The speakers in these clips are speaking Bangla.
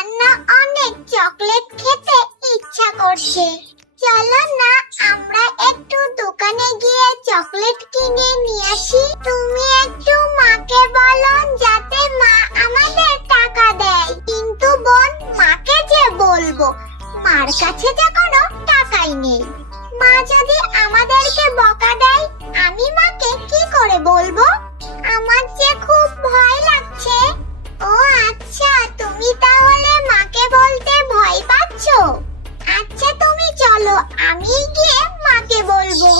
আমার না অনেক চকলেট খেতে ইচ্ছা করছে। চলো না আমরা একটু দোকানে গিয়ে চকলেট কিনে নিয়ে আসি। তুমি একটু মাকে বলো যাতে মা আমাদের টাকা দেয়। কিন্তু বোন, মাকে যে বলবো, মার কাছে যে কোনো টাকাই নেই। মা যদি আমাদেরকে বকা দেয়, আমি মাকে কি করে বলবো? আমার যে খুব ভয় লাগছে। ও আচ্ছা, তুমি তাহলে মাকে বলতে ভয় পাচ্ছো? আচ্ছা তুমি চলো, আমি গিয়ে মাকে বলবো।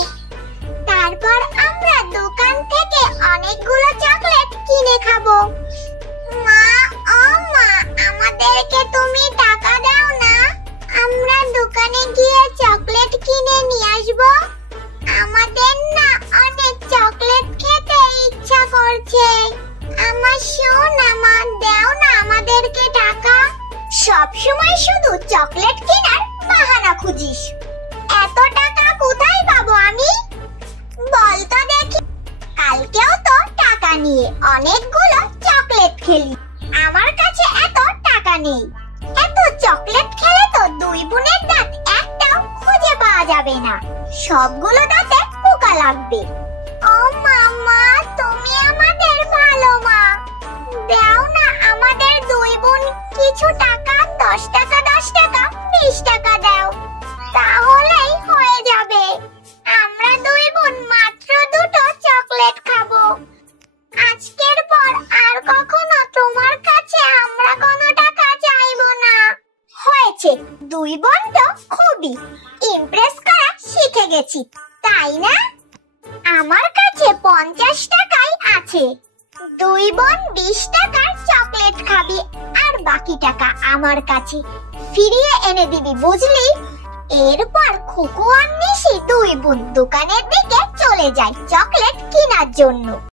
তারপর আমরা দোকান থেকে অনেকগুলো চকলেট কিনে খাবো। মা, ও মা, আমাদেরকে তুমি টাকা দাও না, আমরা দোকানে গিয়ে চকলেট কিনে নিয়ে আসবো। আমাদের না অনেক চকলেট খেতে ইচ্ছা করছে। আমার সোনা মা, দাও না আমাদেরকে টাকা। সব সময় শুধু চকলেট কেনার বাহানা খুঁজিস। এত টাকা কোথায় পাবো আমি? বল তো দেখি। কালকেও তো টাকা নিয়ে অনেকগুলো চকলেট খেলি। আমার কাছে এত টাকা নেই। এত চকলেট খেলে তো দুই বোনের দাঁত একটাও খুঁজে পাওয়া যাবে না। সবগুলো দাঁতে পোকা লাগবে। ও মামা, তুমি আমাদের ভালো মা। দাও না আমাদের দুই বোন কিছু টাকা, 10 টাকা 10 টাকা 20 টাকা দাও, তাহলেই হয়ে যাবে। আমরা দুই বোন মাত্র দুটো চকলেট খাবো। আজকের পর আর কখনো তোমার কাছে আমরা কোনো টাকা চাইবো না। হয়েছে, দুই বোন তো খুবই ইমপ্রেস করা শিখে গেছি, তাই না? আমার কাছে 50 টাকাই আছে। দুই বোন 20 টাকার চকলেট খাবি, আর বাকি টাকা আমার কাছে ফিরিয়ে এনে দিবি, বুঝলি? এরপর খুকু আর নিশি দুই বোন দোকানের দিকে চলে যায় চকলেট কেনার জন্য।